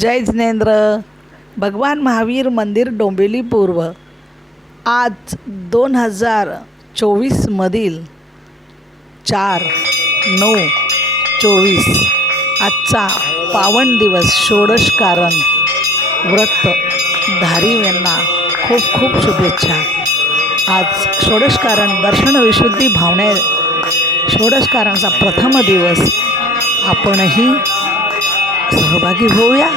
जय जिनेंद्र. भगवान महावीर मंदिर डोंबिवली पूर्व. आज 2024मधील 4/9/24 आजचा पावन दिवस. षोडशकारण व्रत धारीयांना खूप खूप शुभेच्छा. आज षोडशकारण दर्शन विशुद्धी भावने षोडशकारणचा प्रथम दिवस. आपणही सहभागी होऊया.